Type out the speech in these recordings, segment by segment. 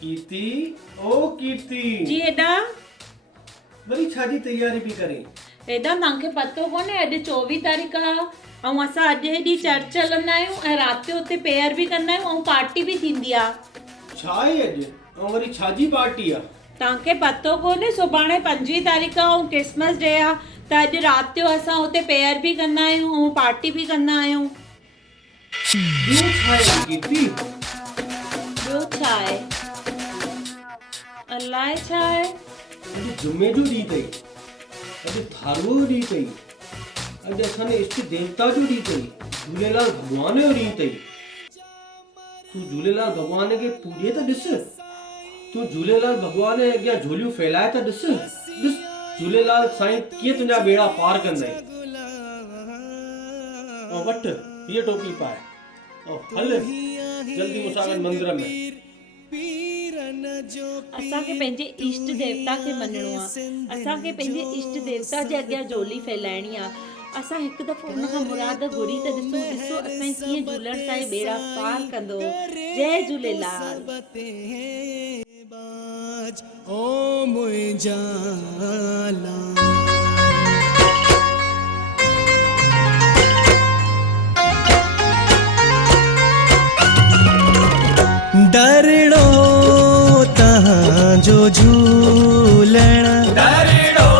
कीर्ति, ओ कीर्ति जी हेॾा वरी छा जी तैयारी पई करे? हेॾा तव्हांखे पतो कोन्हे अॼु 24 तारीख़ आहे ऐं असां अॼु हेॾी चर्च हलंदा आहियूं ऐं राति जो हुते प्रेयर बि कंदा आहियूं ऐं पार्टी बि थींदी आहे। छा आहे अॼु? ऐं वरी छा जी पार्टी आहे? तव्हांखे पतो कोन्हे सुभाणे 25 तारीख़ ऐं क्रिसमस डे आहे त अॼु राति जो असां हुते प्रेयर बि कंदा आहियूं ऐं पार्टी बि कंदा आहियूं। ॿियो छा आहे कीर्ति? ॿियो छा आहे? अलाए छा आहे? अॼु जुमे जो ॾींहुं अथई, अॼु थारूअ जो ॾींहुं अथई, अॼु असांजे इष्ट देवता जो ॾींहुं अथई, झूलेलाल भॻवान जो ॾींहुं अथई। तूं झूलेलाल भॻवान खे पूॼे त ॾिस, तूं झूलेलाल भॻवान जे अॻियां झोलियूं फैलाए त ॾिस, झूलेलाल साईं कीअं तुंहिंजा बेड़ा पार कंदई। ऐं वठ हीअ टोपी पाए ऐं हल जल्दी मूंसां गॾु मंदर में। असांखे पंहिंजे इष्ट देवता खे मञिणो आहे, असांखे पंहिंजे इष्ट देवता जे अॻियां झोली फैलाइणी आहे। असां हिकु दफ़ो उन खां मुराद घुरी त ॾिसो असां कीअं झूलण साईं बेड़ा पार कंदो। जय झूलेलाल। ओ मुंहिंजा दरड़ो तहांजो झूलण, दरड़ो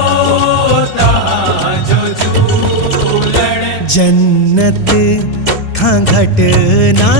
तहांजो झूलण, जन्नत खां घट ना